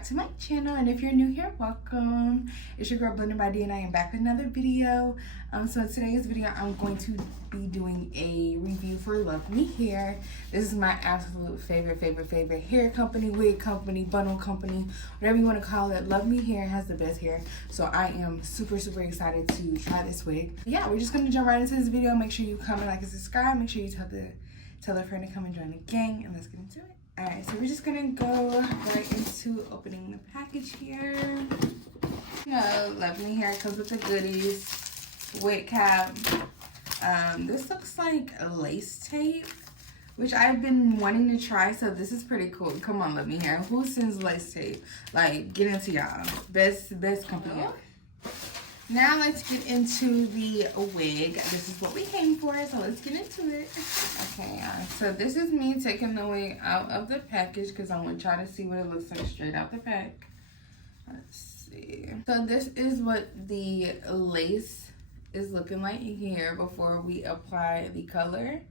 back to my channel, and if you're new here, welcome. It's your girl Blended by D, and I am back with another video. So in today's video I'm going to be doing a review for LUVME hair. This is my absolute favorite hair company, wig company, bundle company, whatever you want to call it. LUVME hair has the best hair, so I am super excited to try this wig. Yeah, we're just gonna jump right into this video. Make sure you comment, like, and subscribe. Make sure you tell a friend to come and join the gang, and let's get into it. Alright, so we're just gonna go right into opening the package here. You know, LUVME hair comes with the goodies, wig cap. This looks like a lace tape, which I've been wanting to try, so this is pretty cool. Come on, LUVME hair. Who sends lace tape? Like, get into y'all. Best company ever. Now let's get into the wig. This is what we came for, so let's get into it. Okay, so this is me taking the wig out of the package because I want to try to see what it looks like straight out the pack. Let's see. So this is what the lace is looking like here before we apply the color.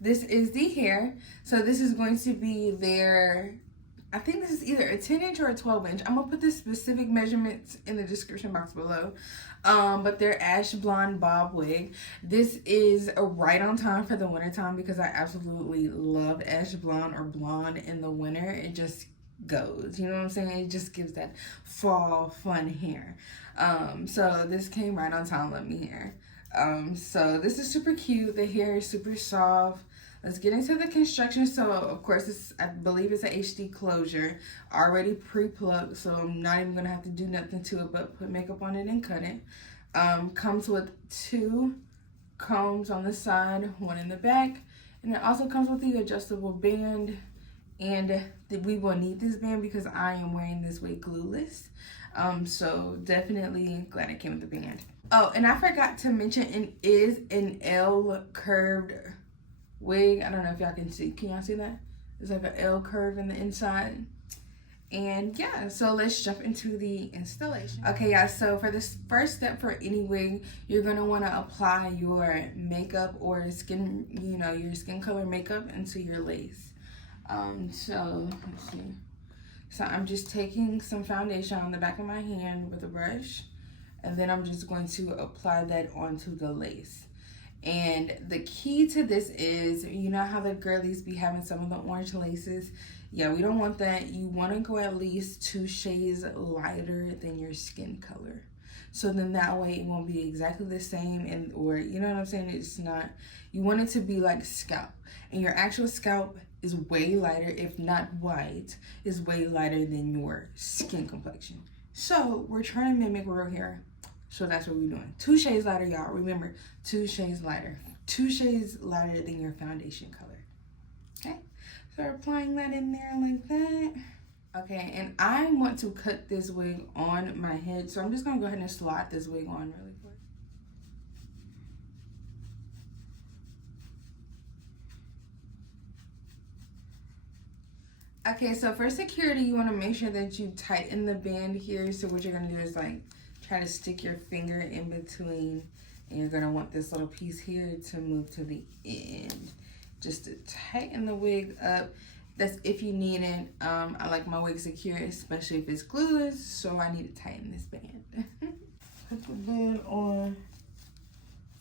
This is the hair. So this is going to be their, I think this is either a 10-inch or a 12-inch. I'm gonna put the specific measurements in the description box below. But they're ash blonde bob wig. This is right on time for the winter time because I absolutely love ash blonde or blonde in the winter. It just goes, you know what I'm saying? It just gives that fall fun hair. So this came right on time, LUVME hair. So this is super cute. The hair is super soft. Let's get into the construction. So, of course, I believe it's an HD closure, already pre-plucked, so I'm not even going to have to do nothing to it but put makeup on it and cut it. Comes with 2 combs on the side, 1 in the back, and it also comes with the adjustable band, and we will need this band because I am wearing this wig glueless. So definitely glad it came with the band. Oh, and I forgot to mention, it is an L curved wig. I don't know if y'all can see. Can y'all see that? It's like an L curve in the inside. And yeah, so let's jump into the installation. Okay, yeah, so for this first step for any wig, you're gonna want to apply your makeup or skin, you know, your skin color makeup into your lace. So let's see. So I'm just taking some foundation on the back of my hand with a brush, and then I'm just going to apply that onto the lace. And the key to this is, you know how the girlies be having some of the orange laces? Yeah, we don't want that. You want to go at least 2 shades lighter than your skin color. So then that way it won't be exactly the same, and or you know what I'm saying? It's not, you want it to be like scalp. And your actual scalp is way lighter, if not white, is way lighter than your skin complexion. So we're trying to mimic real hair. So that's what we're doing. 2 shades lighter, y'all. Remember, 2 shades lighter. 2 shades lighter than your foundation color. Okay? So we're applying that in there like that. Okay, and I want to cut this wig on my head. So I'm just going to go ahead and slide this wig on really quick. Okay, so for security, you want to make sure that you tighten the band here. So what you're going to do is like, try to stick your finger in between, and you're gonna want this little piece here to move to the end, just to tighten the wig up. That's if you need it. I like my wig secure, especially if it's glueless, so I need to tighten this band. Put the band on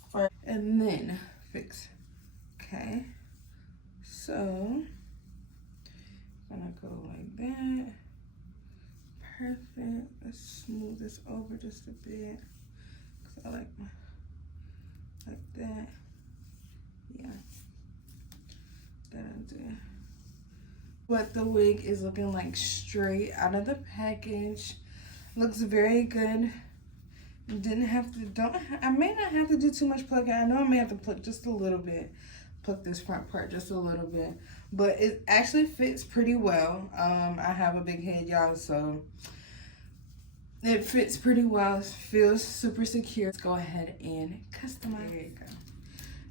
first, and then fix. Okay, so I'm gonna go like that. Perfect. Let's smooth this over just a bit, because I like that. Yeah, that'll do. What the wig is looking like straight out of the package. Looks very good. Didn't have to, I may not have to do too much plucking. I know I may have to pluck just a little bit. Pluck this front part just a little bit, but it actually fits pretty well. I have a big head, y'all, so it fits pretty well. It feels super secure. Let's go ahead and customize. There you go.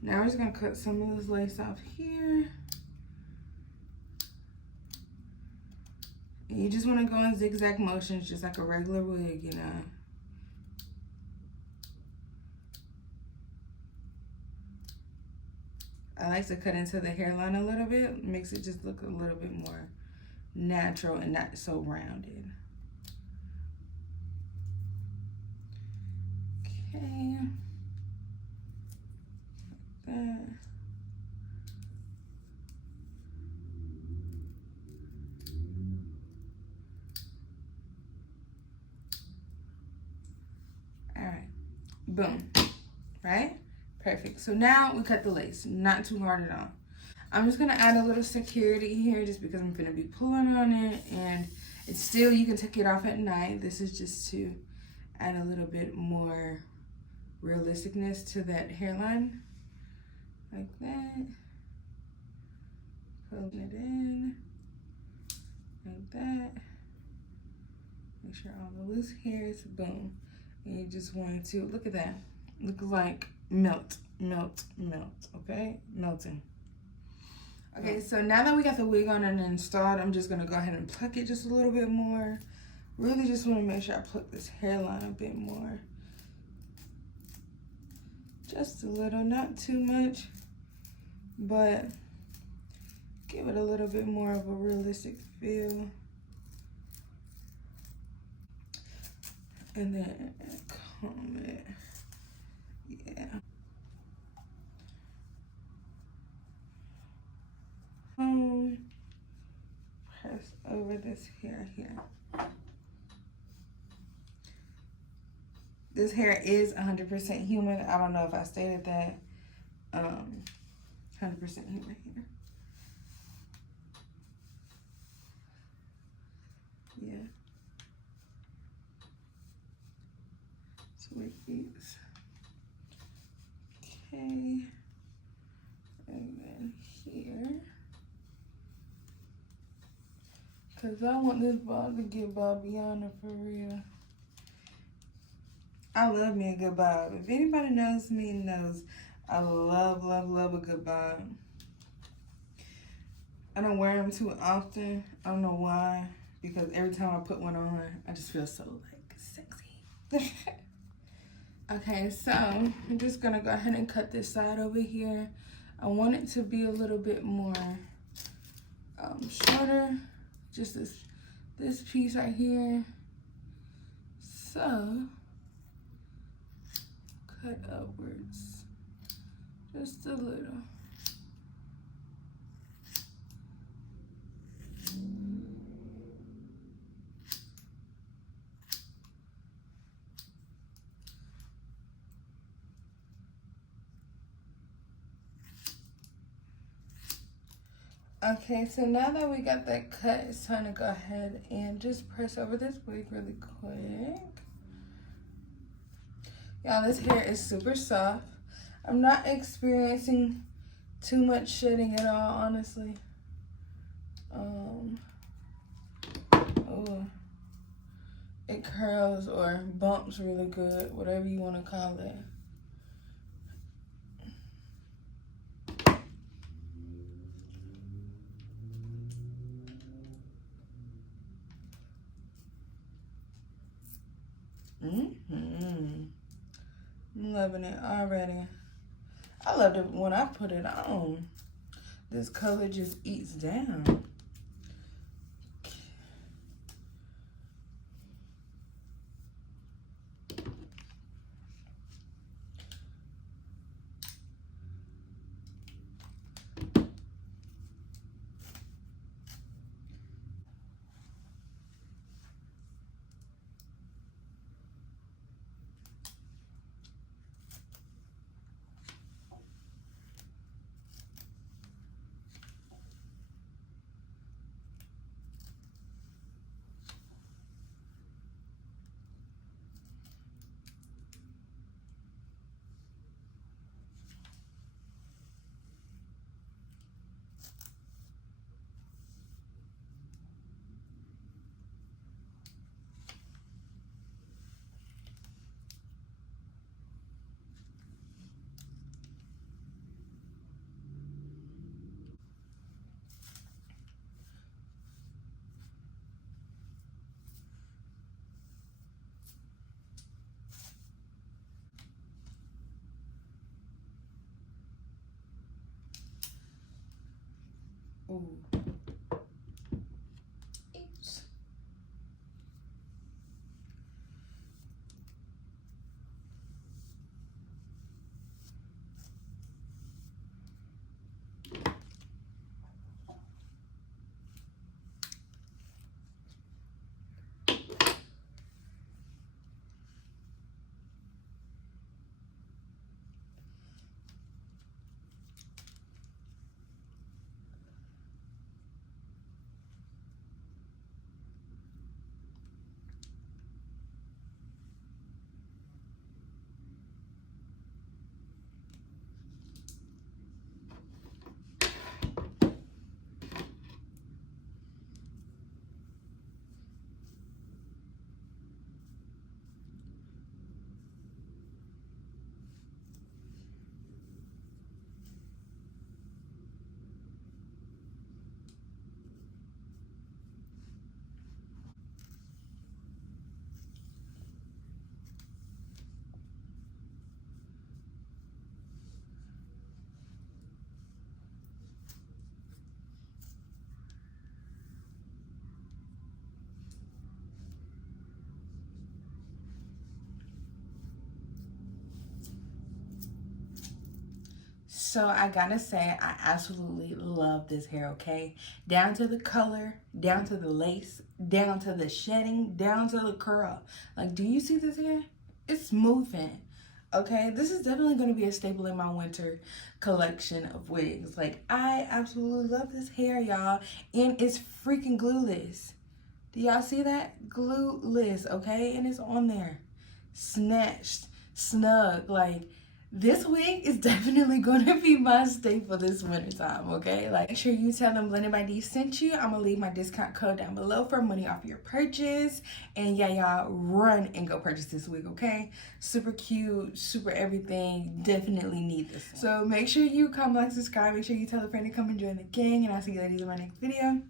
Now we're just gonna cut some of this lace off here. And you just wanna go in zigzag motions, just like a regular wig, you know. I like to cut into the hairline a little bit, makes it just look a little bit more natural and not so rounded. Okay. Like that. All right. Boom. Right? Perfect. So now we cut the lace. Not too hard at all. I'm just gonna add a little security here just because I'm gonna be pulling on it, and it's still, you can take it off at night. This is just to add a little bit more realisticness to that hairline. Like that. Pulling it in. Like that. Make sure all the loose hairs, boom. And you just want to, look at that. Look like melt, melt, melt, okay? Melting. Okay, so now that we got the wig on and installed, I'm just gonna go ahead and pluck it just a little bit more. Really just wanna make sure I pluck this hairline a bit more. Just a little, not too much, but give it a little bit more of a realistic feel. And then comb it, yeah. Press over this hair here. This hair is 100% human. I don't know if I stated that. 100% human hair. Yeah. Sweet beats. Okay. And then here. Because I want this bob to get Bobbiana for real. I love me a good bob. If anybody knows me, knows I love, love, love a good bob. I don't wear them too often. I don't know why. Because every time I put one on, I just feel so, like, sexy. Okay, so I'm just going to go ahead and cut this side over here. I want it to be a little bit more shorter. Just this piece right here. So, cut upwards just a little. Okay, so now that we got that cut, it's time to go ahead and just press over this wig really quick. Y'all, this hair is super soft. I'm not experiencing too much shedding at all, honestly. Oh, it curls or bumps really good, whatever you want to call it. I'm loving it already. I loved it when I put it on. This color just eats down. Ooh. Oops. So I gotta say, I absolutely love this hair, okay? Down to the color, down to the lace, down to the shedding, down to the curl. Like, do you see this hair? It's moving, okay? This is definitely gonna be a staple in my winter collection of wigs. Like, I absolutely love this hair, y'all. And it's freaking glueless. Do y'all see that? Glueless, okay? And it's on there. Snatched, snug, like, this wig is definitely going to be my staple this winter time, okay? Like, make sure you tell them Blended by D sent you. I'm going to leave my discount code down below for money off your purchase. And yeah, y'all, run and go purchase this wig, okay? Super cute, super everything. Definitely need this one. So make sure you comment, like, subscribe. Make sure you tell a friend to come and join the gang. And I'll see you ladies in my next video.